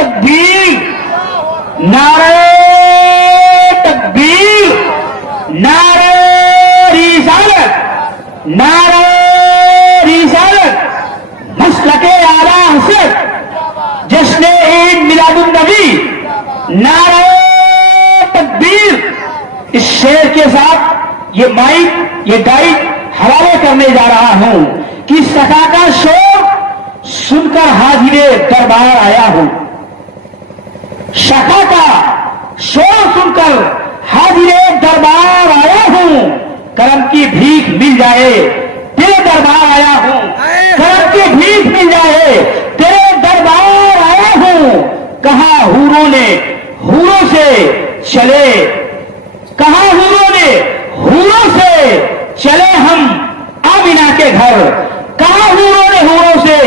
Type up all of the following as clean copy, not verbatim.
تکبیر، نعرہ تکبیر، نعرہ رسالت، نعرہ رسالت، مسلک اعلی حضرت، جشن عید میلاد النبی، نعرہ تکبیر۔ اس شعر کے ساتھ یہ مائک، یہ ڈائٹ حوالے کرنے جا رہا ہوں کہ سخا کا شور سن کر حاضر دربار آیا ہوں، شفا کا شور سن کر حاضر دربار آیا ہوں، کرم کی بھیک مل جائے تیرے دربار آیا ہوں، کرم کی بھیک مل جائے تیرے دربار آیا ہوں۔ کہاں حوروں نے حوروں سے چلے، کہاں حوروں نے حوروں سے چلے ہم آمینہ کے گھر، کہاں حوروں نے حوروں سے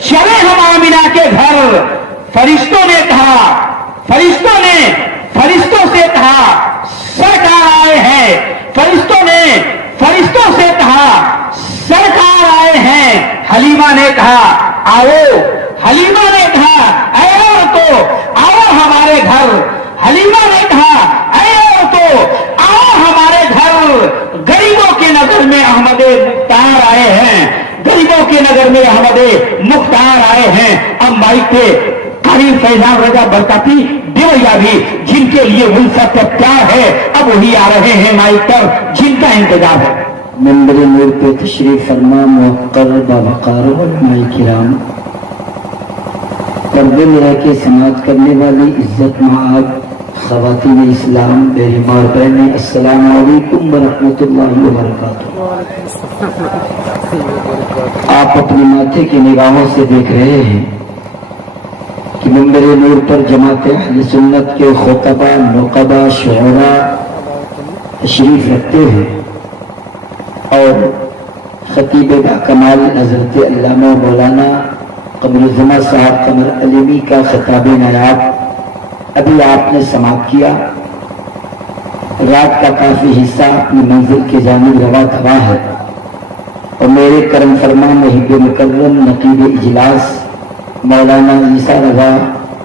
چلے ہم آمینہ کے گھر۔ فرشتوں نے کہا، فرشتوں نے فرشتوں سے کہا سرکار آئے ہیں، فرشتوں نے فرشتوں سے کہا سرکار آئے ہیں۔ حلیمہ نے کہا آؤ، حلیمہ نے کہا اے عورتوں آؤ ہمارے گھر، حلیمہ نے کہا اے عورتوں آؤ ہمارے گھر۔ غریبوں کے نگر میں احمد مختار آئے ہیں، غریبوں کے نگر میں احمد مختار آئے ہیں۔ اب مائک پہ قاری فیضان رضا برکاتی دیویا بھی، جن کے لیے الفت پیار ہے، اب وہی آ رہے ہیں مائک پر جن کا انتظار ہے۔ منبر نور پہ تشریف فرما موقر باوقار علماء کرام، پردے میں رہ کے سماعت کرنے والی عزت معاب خواتین اسلام، میری ماں بہنیں، السلام علیکم ورحمۃ اللہ وبرکاتہ۔ آپ اپنے ماتھے کی نگاہوں سے دیکھ رہے ہیں کہ منبر نور پر جماعت اہل سنت کے خطبہ، نقبہ، شعراء تشریف رکھتے ہیں اور خطیب باکمال حضرت علامہ مولانا قمر الزما صاحب قمر علیمی کا خطاب نایاب ابھی آپ نے سماعت کیا۔ رات کا کافی حصہ اپنی منزل کی جانب رواں ہوا ہے اور میرے کرم فرما محب مکرم نقیب اجلاس مولانا عیسیٰ رضا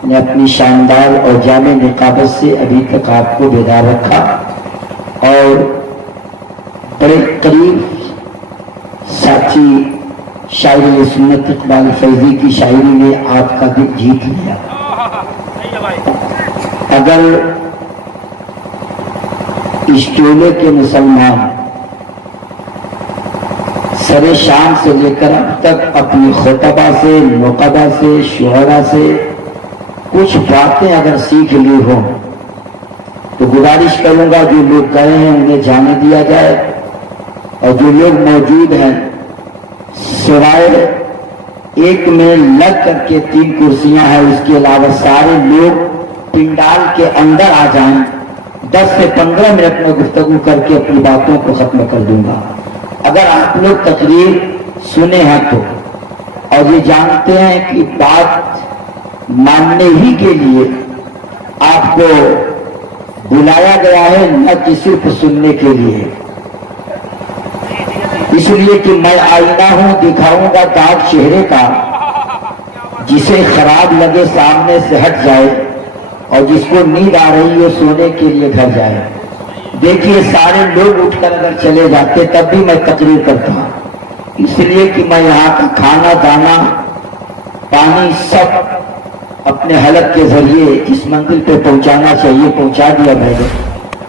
نے اپنی شاندار اور جامع نقابت سے ابھی تک آپ کو بیدار رکھا اور بڑے قریب ساتھی شاعری سنت اقبال فیضی کی شاعری نے آپ کا دل جیت لیا۔ اگر اس ٹولے کے مسلمان سر شام سے لے کر اب تک اپنی خطبہ سے، نقبہ سے، شعراء سے کچھ باتیں اگر سیکھ لی ہوں تو گزارش کروں گا جو لوگ گئے ہیں انہیں جانے دیا جائے، اور جو لوگ موجود ہیں سوائے ایک میں لگ کر کے 3 کرسیاں ہیں، اس کے علاوہ سارے لوگ پنڈال کے اندر آ جائیں۔ 10 سے 15 منٹ میں گفتگو کر کے اپنی باتوں کو ختم کر دوں گا۔ اگر آپ لوگ تقریر سنے ہیں تو، اور یہ جانتے ہیں کہ بات ماننے ہی کے لیے آپ کو بلایا گیا ہے، نہ کہ صرف سننے کے لیے، اس لیے کہ میں آئینہ ہوں، دکھاؤں گا داغ چہرے کا، جسے خراب لگے سامنے سے ہٹ جائے اور جس کو نیند آ رہی ہو سونے کے لیے گھر جائے۔ دیکھیے سارے لوگ اٹھ کر اگر چلے جاتے تب بھی میں تقریر کرتا ہوں، اس لیے کہ میں یہاں کا کھانا دانا پانی سب اپنے حلق کے ذریعے جس منزل پہ پہنچانا چاہیے پہنچا دیا میں نے۔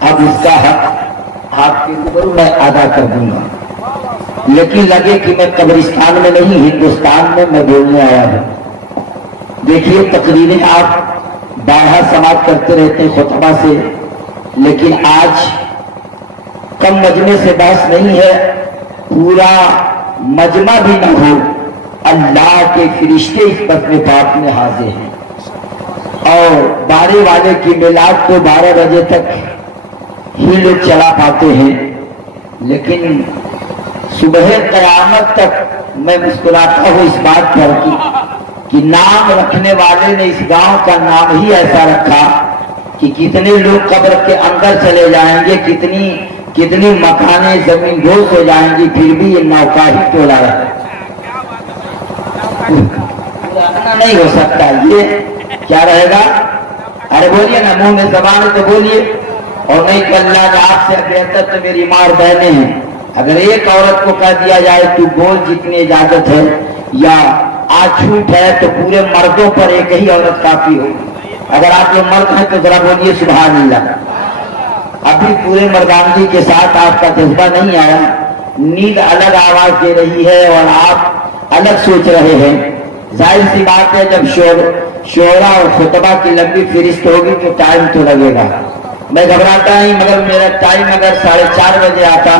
اب اس کا حق آپ کے روبرو میں ادا کر دوں گا، لیکن لگے کہ میں قبرستان میں نہیں ہندوستان میں بولنے آیا ہوں۔ دیکھیے تقریریں آپ بارہا سماعت کرتے رہتے ہیں خطبہ سے، لیکن آج کم مجمع سے بحث نہیں ہے، پورا مجمع بھی نہ ہو، اللہ کے فرشتے اس بطن پاک میں حاضر ہیں، اور بارے والے کی میلاد کو 12 بجے تک ہی لوگ چلا پاتے ہیں، لیکن صبح قیامت تک میں مسکراتا ہوں اس بات پر کہ نام رکھنے والے نے اس گاؤں کا نام ہی ایسا رکھا کہ کتنے لوگ قبر کے اندر چلے جائیں گے، کتنی مکانیں زمین بوس ہو جائیں گی، پھر بھی یہ نوکا ہی ٹولا ہے، نہیں ہو سکتا۔ یہ کیا رہے گا؟ ارے بولیے نا، منہ میں زبان ہے تو بولیے. اور نہیں کہ اللہ نے آپ سے بہتر تو میری ماں اور بہنیں ہیں. اگر ایک عورت کو کہہ دیا جائے تو بول جتنی اجازت ہے یا آج چھوٹ ہے تو پورے مردوں پر ایک ہی عورت کافی ہوگی. اگر آپ لوگ مرد ہیں تو ذرا بولیے سبحان اللہ. ابھی پورے مردانگی کے ساتھ آپ کا جذبہ نہیں آیا. نیند الگ آواز دے رہی ہے اور آپ الگ سوچ رہے ہیں. ظاہر سی بات ہے جب شعرا اور خطبہ کی لمبی فہرست ہوگی تو ٹائم تو لگے گا. میں گھبراتا نہیں، مگر میرا ٹائم اگر 4:30 بجے آتا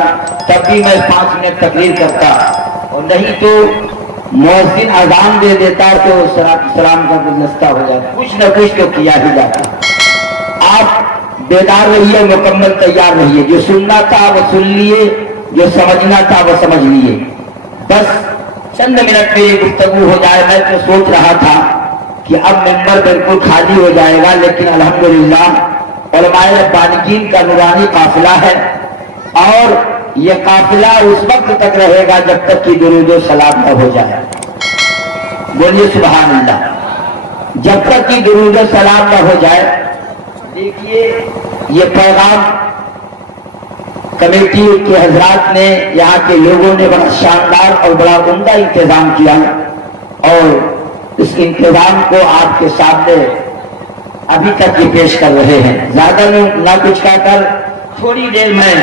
تب بھی میں 5 منٹ تقریر کرتا، اور نہیں تو مؤذن اذان دے دیتا تو سلام کا گلدستہ ہو جاتا. کچھ نہ کچھ تو کیا ہی جاتا. آپ بیدار رہیے، مکمل تیار رہیے. جو سننا تھا وہ سن لیے، جو سمجھنا تھا وہ سمجھ لیے. بس چند منٹ میں یہ گفتگو ہو جائے. میں تو سوچ رہا تھا کہ اب ممبر بالکل خالی ہو جائے گا، لیکن الحمدللہ علماء ربانیین کا نورانی قافلہ ہے، اور یہ قافلہ اس وقت تک رہے گا جب تک کہ درود و سلام نہ ہو جائے. بولیے سبحان اللہ. جب تک کہ درود و سلام نہ ہو جائے. دیکھیے یہ پیغام کمیٹی کے حضرات نے، یہاں کے لوگوں نے بڑا شاندار اور بڑا عمدہ انتظام کیا، اور اس انتظام کو آپ کے سامنے ابھی تک یہ پیش کر رہے ہیں. زیادہ نہ کچھ کہہ کر تھوڑی دیر میں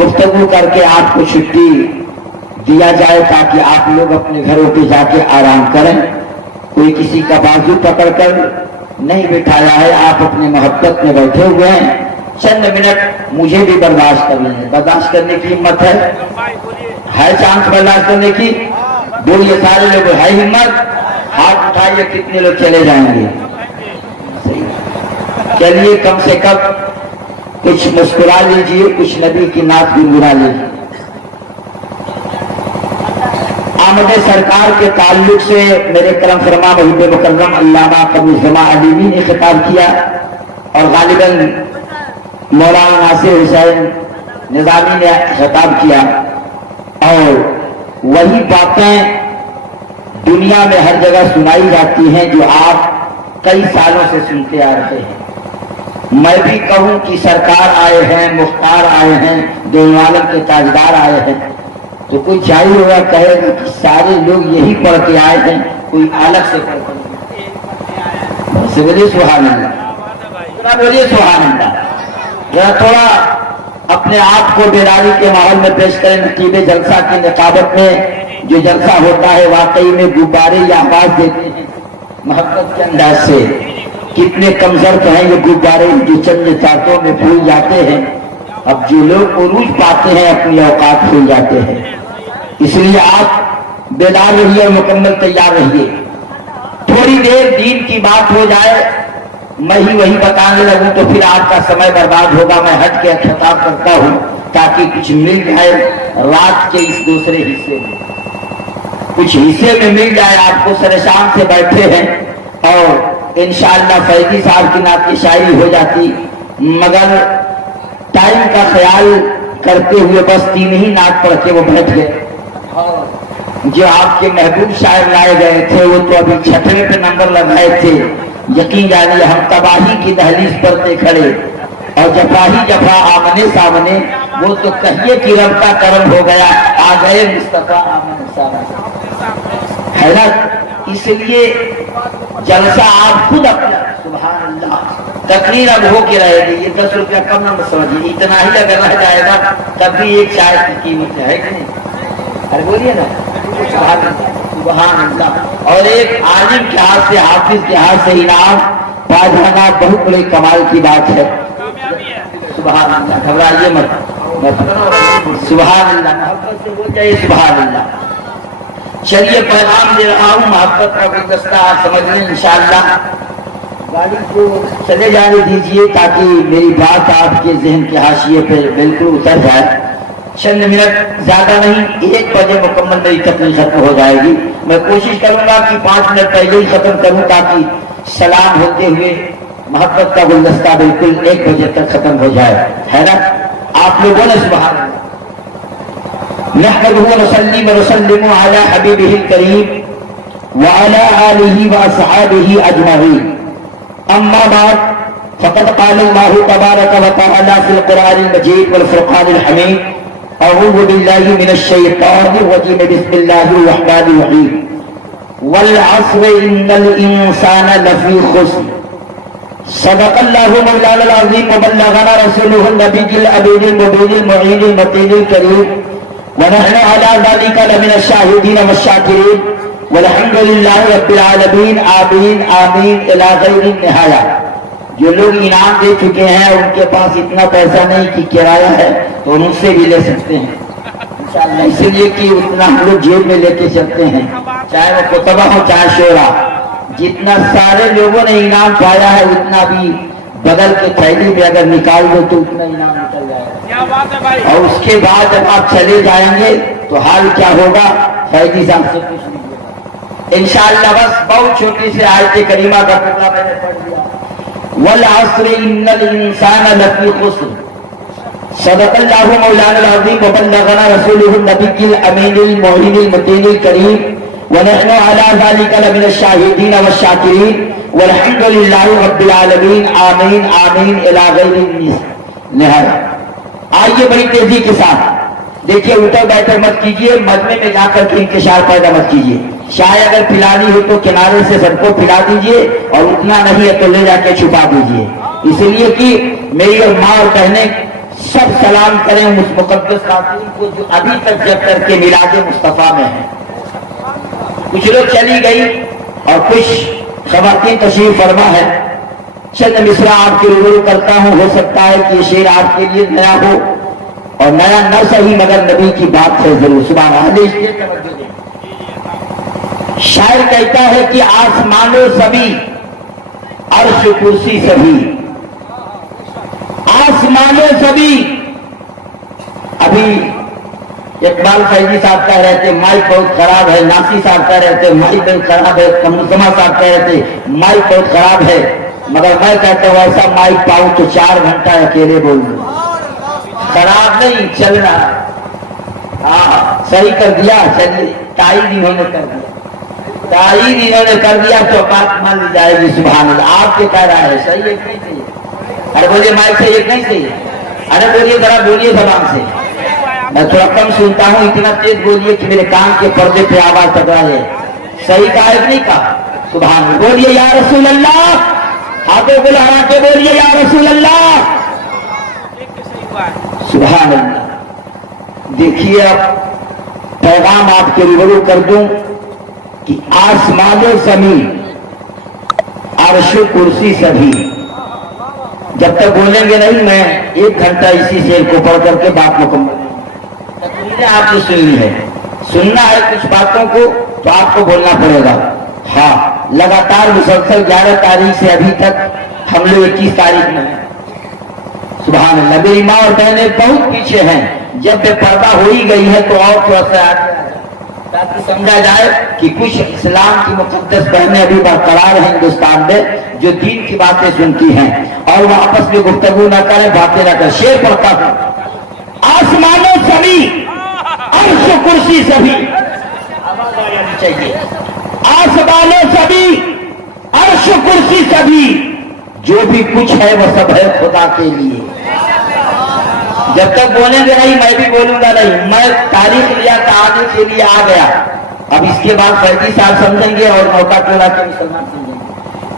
گفتگو کر کے آپ کو چھٹی دیا جائے تاکہ آپ لوگ اپنے گھروں پہ جا کے آرام کریں. کوئی کسی کا بازو پکڑ کر نہیں بٹھایا ہے، آپ اپنے محبت میں بیٹھے ہوئے ہیں. چند منٹ مجھے بھی برداشت کر لیں. برداشت کرنے کی ہمت ہے چانس برداشت کرنے کی؟ بولیے سارے لوگ، ہے ہمت؟ ہاتھ اٹھائیے. کتنے لوگ چلے جائیں گے؟ چلیے کم سے کم کچھ مسکرا لیجیے، کچھ نبی کی نعت گنگنا لیجیے. آمد سرکار کے تعلق سے میرے کرم فرما محب مکرم علامہ قمر الزمان علیوی نے خطاب کیا، اور غالباً مولانا ناصر حسین نظامی نے خطاب کیا. اور وہی باتیں دنیا میں ہر جگہ سنائی جاتی ہیں جو آپ کئی سالوں سے سنتے آ رہے ہیں. میں بھی کہوں کہ سرکار آئے ہیں، مختار آئے ہیں، دین عالم کے تاجدار آئے ہیں، تو کوئی چاہیے ہوگا کہے گا کہ سارے لوگ یہی پڑھ کے آئے ہیں، کوئی الگ سے پڑھ کر. بولیے سبحان اللہ. بولیے سبحان اللہ. ذرا تھوڑا اپنے آپ کو بیداری کے ماحول میں پیش کریں. نقیب جلسہ کی نقابت میں جو جلسہ ہوتا ہے واقعی میں غبارے یا آواز دیتے ہیں محبت کے انداز سے. کتنے کم ظرف ہیں یہ غبارے جو چند چارتوں میں پھول جاتے ہیں. اب جو لوگ عروج پاتے ہیں اپنی اوقات پھول جاتے ہیں. اس لیے آپ بیدار رہیے اور مکمل تیار رہیے. تھوڑی دیر دین کی بات ہو جائے میں ہی وہی بتانے لگوں تو پھر آپ کا سمے برباد ہوگا. میں ہٹ کے خطاب کرتا ہوں تاکہ کچھ مل جائے رات کے اس دوسرے حصے میں، کچھ حصے میں مل جائے. آپ کو سر شام سے بیٹھے ہیں اور انشاءاللہ فیضی صاحب کی نعت کی شاعری ہو جاتی، مگر ٹائم کا خیال کرتے ہوئے بس 3 ہی نعت پڑھ کے وہ بیٹھ گئے. جو آپ کے محبوب شاعر لائے گئے تھے وہ تو ابھی 6ویں پہ نمبر لگائے تھے. یقین جانیے ہم تباہی کی دہلیز پر تھے کھڑے، اور جفا ہی جفا آمنے سامنے. وہ تو کہیے کہ رب کا کرم ہو گیا، آ گئے مصطفیٰ آمنے سامنے. حیرت. اس لیے جلسہ آپ خود اپنا سبحان اللہ تقریر اب ہو کے رہے گی. یہ 10 روپیہ کم نہ سمجھیے، اتنا ہی اگر رہ جائے گا تب بھی ایک چائے کی قیمت ہے کہ نہیں؟ ارے بولیے نا سبحان اللہ. اور ایک عالم کے ہاتھ سے، حافظ کے ہاتھ سے انعام پا جانا بہت بڑے کمال کی بات ہے. سبحان اللہ. گھبرائیے مت. سبحان اللہ. محبت سے بول جائیے سبحان اللہ. چلیے پیغام دے رہا ہوں محبت کا گلدستہ آپ سمجھ لیں. انشاءاللہ گاڑی کو چلے جانے دیجیے تاکہ میری بات آپ کے ذہن کے حاشیے پہ بالکل اتر جائے. چند منٹ زیادہ نہیں، 1 بجے مکمل میری تقریر ختم ہو جائے گی. میں کوشش کروں گا کہ 5 منٹ پہلے ہی ختم کروں تاکہ سلام ہوتے ہوئے محبت کا گلدستہ بالکل 1 بجے تک ختم ہو جائے. ہے نا؟ آپ لوگ بولے سبحان اللہ. نحمده ونصلي ونسلم على حبيبه الكريم وعلى آله وأصحابه أجمعين. أما بعد فقد قال الله تبارك وتعالى في القرآن المجيد والفرقان الحميد أعوذ بالله من الشيطان الرجيم بسم الله الرحمن الرحيم والعصر إن الإنسان لفي خسر صدق الله مولانا العظيم وبلغنا رسوله النبي الأمين المبين المعين المتين الكريم ونحن على ذلك لمن الشاهدين والشاكرين والحمد لله رب العالمین آمین آمین الی غیر النہایہ۔ جو لوگ انعام دے چکے ہیں ان کے پاس اتنا پیسہ نہیں کہ کرایہ ہے تو ان سے بھی لے سکتے ہیں انشاءاللہ، اس لیے کہ اتنا ہم لوگ جیب میں لے کے چلتے ہیں، چاہے وہ کتبہ ہو چاہے شورا، جتنا سارے لوگوں نے انعام پایا ہے اتنا بھی بدل کے تھیلی میں اگر نکال دو تو اتنا انعام نکل جائے گا۔ اور اس کے بعد جب آپ چلے جائیں گے تو حال کیا ہوگا، فیضی صاحب سے کچھ نہیں ہوگا انشاءاللہ۔ بس بہت چھوٹی سے آیت کریمہ کا ٹکڑا میں نے پڑھ دیا، والعصر ان الانسان لفی خسر صدق اللہ مولانا العظیم وبلغنا رسوله النبی الامین المعین المتین الکریم ونحن على ذلك لمن الشاہدین والشاکرین والحمد للہ رب العالمین آمین آمین الی غیر النہایہ۔ آئیے بڑی تیزی کے ساتھ دیکھیے، اٹھا بیٹھے مت کیجیے، مجمع میں جا کر کے انتشار پیدا مت کیجیے، چائے اگر پلانی ہو تو کنارے سے سب کو پلا دیجیے اور اتنا نہیں ہے تو لے جا کے چھپا دیجیے، اس لیے کہ میری اور ماں اور بہنیں سب سلام کریں اس مقدس خاتون کو جو ابھی تک جب کر کے میلاد مصطفیٰ میں ہے۔ کچھ لوگ چلی گئی اور کچھ خواتین تشریف فرما ہے، چند مصرع آپ کے روبرو کرتا ہوں، ہو سکتا ہے کہ یہ شعر آپ کے لیے نیا ہو اور نیا نہ صحیح مگر نبی کی بات ہے ضرور، سبحان اللہ۔ اس لیے توجہ دیں، شاعر کہتا ہے کہ آسمانوں سبھی عرش کرسی سبھی، آسمانوں سبھی۔ ابھی اقبال فیضی صاحب کہہ رہے تھے مائک بہت خراب ہے، ناسی صاحب کہہ رہے تھے مائک بہت خراب ہے، کمسما صاحب کہہ رہے تھے مائک بہت خراب ہے، مگر میں کہتا ہوں ایسا مائک پاؤں تو 4 گھنٹہ اکیلے بول دوں، خراب نہیں چل رہا۔ ہاں صحیح کر دیا، چلیے تائید انہوں نے کر دیا، تائید انہوں نے کر دیا تو بات مان لی جائے گی، سبحان اللہ۔ آپ کے کہہ رہا ہے صحیح ہے کہ نہیں صحیح؟ ارے بولیے مائک سے ایک نہیں صحیح ہے، ارے بولیے ذرا بولیے زبان سے، میں تھوڑا کم سنتا ہوں، اتنا تیز بولیے کہ میرے کان کے پردے پہ آواز ٹکرا جائے۔ صحیح کہا ہے کہ نہیں کہا؟ سبحان اللہ۔ بولیے یا رسول اللہ، ہاتھوں کو لہرا کے بولیے یا رسول اللہ، سبحان اللہ۔ دیکھیے اب پیغام آپ کے روبرو کر دوں کہ آسمان و زمین عرش و کرسی سبھی، جب تک بولیں گے نہیں میں 1 گھنٹہ اسی شعر کو پڑھ کر کے بات مکمل، تقریریں آپ نے سن لی ہے، سننا ہے کچھ باتوں کو تو آپ کو بولنا پڑے گا۔ ہاں لگاتار مسلسل 11 تاریخ سے ابھی تک ہم لوگ 21 تاریخ میں ہیں، سبحان اللہ۔ میری ماں اور بہنیں بہت پیچھے ہیں، جب بے پردہ ہو ہی گئی ہے تو اور تھوڑا سا تاکہ سمجھا جائے کہ کچھ اسلام کی مقدس بہنیں ابھی برقرار ہیں ہندوستان میں جو دین کی باتیں سنتی ہیں اور وہ آپس میں گفتگو نہ کریں، باتیں نہ کریں۔ شعر پڑھتا ہوں، آسمانوں سبھی عرش و کرسی سبھی، آواز آنی چاہیے، آسمانوں سبھی عرش و کرسی سبھی، جو بھی کچھ ہے وہ سب ہے خدا کے لیے۔ جب تک بولیں گے نہیں میں بھی بولوں گا نہیں، میں تاریخ لیا تھا آنے کے لیے آ گیا، اب اس کے بعد فیضی صاحب سمجھیں گے اور موقع ٹولا کے مسلمان سمجھیں گے،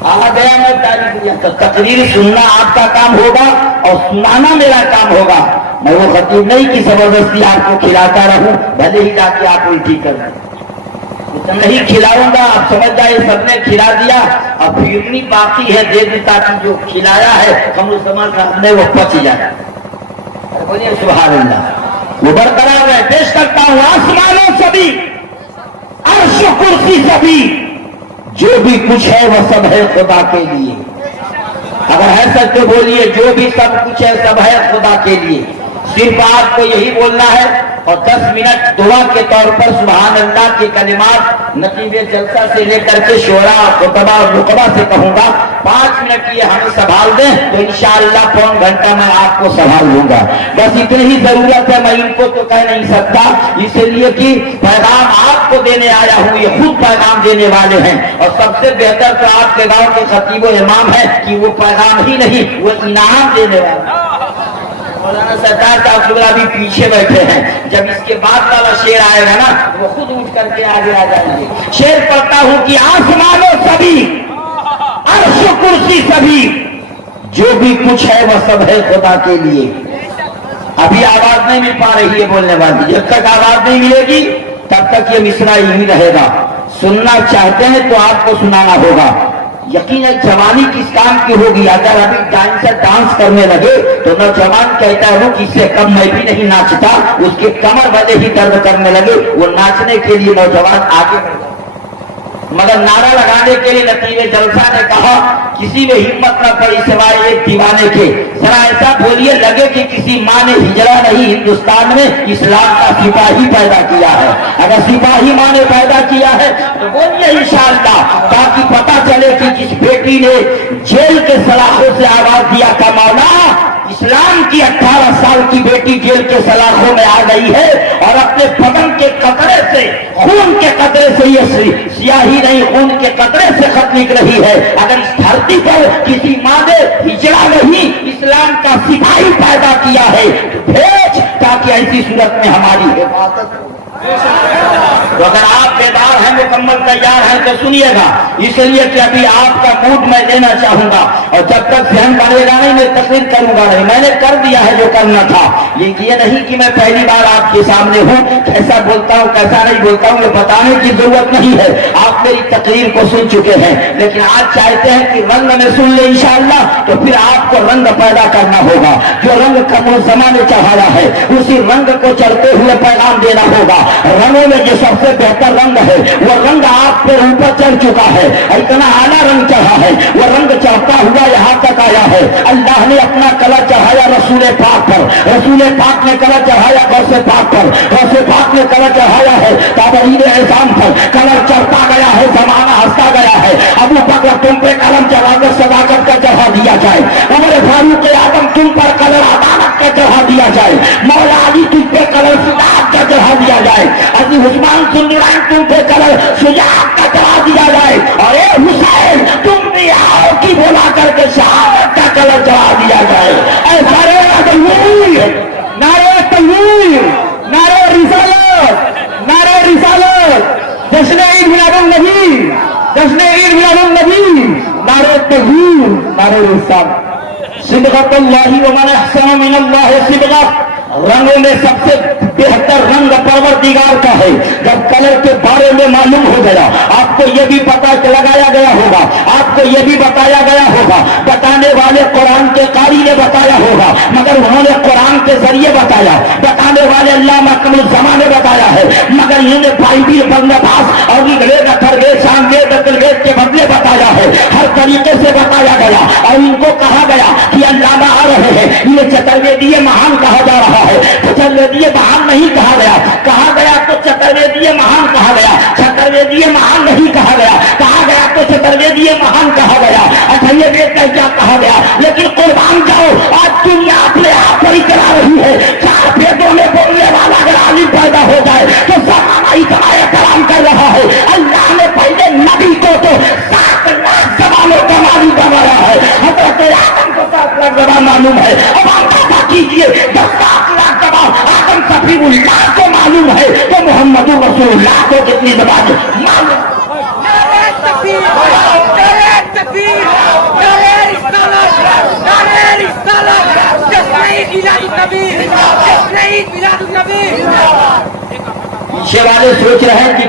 آ گیا میں تاریخ لیا تھا۔ تقریر سننا آپ کا کام ہوگا اور سنانا میرا کام ہوگا، میں وہ خطیب نہیں کہ زبردستی آپ کو کھلاتا رہوں، بھلے ہی جا کے آپ الٹی کر دیں، نہیں کھلاؤں گا، آپ سمجھ جائے سب نے کھلا دیا، اب پھرنی باقی ہے دے دی تاکہ جو کھلایا ہے ہم اس سامان کا ہم نے وہ پچ جائے۔ بولیے سبحان اللہ۔ وہ برقرار ہے، پیش کرتا ہوں، آسمانوں سبھی عرش و کرسی سبھی، جو بھی کچھ ہے وہ سب ہے خدا کے لیے۔ اگر ہے سچ تو بولیے جو بھی سب کچھ ہے سب ہے خدا کے لیے۔ صرف آپ کو یہی بولنا ہے اور 10 منٹ دعا کے طور پر سبحان اللہ کے کلمات نتیجے جلسہ سے لے کر کے شورا خطبہ اور رقبہ سے کہوں گا. 5 منٹ یہ ہمیں سنبھال دیں تو انشاءاللہ پون گھنٹہ میں آپ کو سنبھال لوں گا. بس اتنی ہی ضرورت ہے, میں ان کو تو کہہ نہیں سکتا, اس لیے کہ پیغام آپ کو دینے آیا ہوں, یہ خود پیغام دینے والے ہیں. اور سب سے بہتر تو آپ کے گاؤں کے خطیب و امام ہے کہ وہ پیغام ہی نہیں, وہ انعام دینے والے. مولانا سرکار صاحب بھی پیچھے بیٹھے ہیں, جب اس کے بعد والا شعر آئے گا نا وہ خود اٹھ کر کے آگے آ جائیں گے. شعر پڑھتا ہوں کہ آسمان و سبھی, عرش و کرسی سبھی, جو بھی کچھ ہے وہ سب ہے خدا کے لیے. ابھی آواز نہیں مل پا رہی ہے بولنے والی, جب تک آواز نہیں ملے گی تب تک یہ مصرع یہی رہے گا. سننا چاہتے ہیں تو آپ کو سنانا ہوگا. یقیناً جوانی کس کام کی ہوگی, اگر ابھی ڈانسر ڈانس کرنے لگے تو نوجوان کہتا ہے کہ اس سے کم میں بھی نہیں ناچتا, اس کے کمر والے ہی درد کرنے لگے, وہ ناچنے کے لیے نوجوان آگے بڑھ جائے. مگر نعرہ لگانے کے لیے نتیجے جلسہ نے کہا کسی میں ہمت نہ پڑی سوائے ایک دیوانے کے. ذرا ایسا بولیے لگے کہ کسی ماں نے ہجرا نہیں, ہندوستان میں اسلام کا سپاہی پیدا کیا ہے. اگر سپاہی ماں نے پیدا کیا ہے تو بولیے انشاءاللہ, تاکہ پتا چلے کہ جس بیٹی نے جیل کے سلاخوں سے آواز دیا تھا مولا اسلام کی 18 سال کی بیٹی جیل کے سلاخوں میں آ گئی ہے اور اپنے بدن کے قطرے سے, خون کے قطرے سے, یہ سیاہی نہیں خون کے قطرے سے خط لکھ رہی ہے. اگر اس دھرتی پر کسی ماں نے ہجرا نہیں اسلام کا سپاہی پیدا کیا ہے تو بھیج, تاکہ ایسی صورت میں ہماری حفاظت ہو. تو اگر آپ بیدار ہیں, مکمل تیار ہیں تو سنیے گا, اس لیے کہ ابھی آپ کا موڈ میں لینا چاہوں گا, اور جب تک ذہن بنے گا نہیں میں تقریر کروں گا نہیں. میں نے کر دیا ہے جو کرنا تھا, یہ نہیں کہ میں پہلی بار آپ کے سامنے ہوں, کیسا بولتا ہوں کیسا نہیں بولتا ہوں یہ بتانے کی ضرورت نہیں ہے. آپ میری تقریر کو سن چکے ہیں, لیکن آج چاہتے ہیں کہ رنگ میں سن لیں انشاءاللہ, تو پھر آپ کو رنگ پیدا کرنا ہوگا. جو رنگ قبل زمان نے چڑھایا ہے اسی رنگ کو چڑھتے ہوئے پیغام دینا ہوگا. رنگوں میں جو سب سے بہتر رنگ ہے وہ رنگ آپ کے اوپر چڑھ چکا ہے, اتنا اعلیٰ رنگ چڑھا ہے, وہ رنگ چڑھتا ہوا یہاں تک آیا ہے. اللہ نے اپنا کلر چڑھایا رسول پاک پر, رسول پاک نے کلر چڑھایا غوث پاک پر, غوث پاک نے کلر چڑھایا ہے تابعین اعظام پر. کلر چڑھتا گیا ہے, زمانہ ہنستا گیا ہے. ابو بکر تم پہ قلم چڑھا کر صداقت کا چڑھا دیا جائے, عمر فاروق اعظم تم پر کلر عدالت کا چڑھا دیا جائے, مولا علی تم پہ کلر صداقت کا چڑھا دیا جائے, عزیز عثمان سنوران تم پہ کلر شجاعت کا چڑھا دیا جائے, اور اے حسین تم بھی آؤ کی بولا کر کے شہادت کا کلر چڑھا دیا جائے. اے نعرہ تکبیر, نعرہ تکبیر, نعرہ رسالت, نعرہ رسالت, جشن عید میلاد النبی, جشن عید میلاد النبی, نعرہ تکبیر, نعرہ رسالت. صبغۃ اللہ ومن احسن من اللہ صبغہ, رنگوں میں سب سے بہتر رنگ پروردگار کا ہے. جب کلر کے بارے میں معلوم ہو گیا, آپ کو یہ بھی پتا لگایا گیا ہوگا, آپ کو یہ بھی بتایا گیا ہوگا, بتانے والے قرآن کے قاری نے بتایا ہوگا, مگر انہوں نے قرآن کے ذریعے بتایا. بتانے والے علامہ قمر الزمان نے بتایا ہے, مگر انہوں نے بائبل بندباس اور کے بدلے بتایا ہے. ہر طریقے سے بتایا گیا, اور ان کو کہا گیا کہ علامہ آ رہے ہیں, یہ چترویدی مہان کہا جا رہا ہے. چترویدی مہان نہیں کہا گیا, کہا گیا تو چترویدی مہان کہا گیا, چترویدی مہان نہیں کہا گیا, کہا گیا تو چترویدی مہان کہا گیا. اچھا یہ وید کیا کہا گیا, لیکن قربان جاؤ آج دنیا اپنے آپ پر ہی کرا رہی ہے. 4 ویدوں میں بولنے والا اگر عالم پیدا ہو جائے تو زمانہ ہی کمایا کلام کر رہا ہے. اللہ نے پہلے نبی کو تو 7 لاکھ زبانوں کا معلوم بنایا ہے, حضرت آدم کو 7 لاکھ زبان معلوم ہے. اب اندازہ کیجیے 10 لاکھ زبان آدم صفی اللہ کو معلوم ہے تو محمد رسول اللہ کو کتنی زبان معلوم. پیچھے والے سوچ رہے ہیں کہ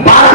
12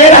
13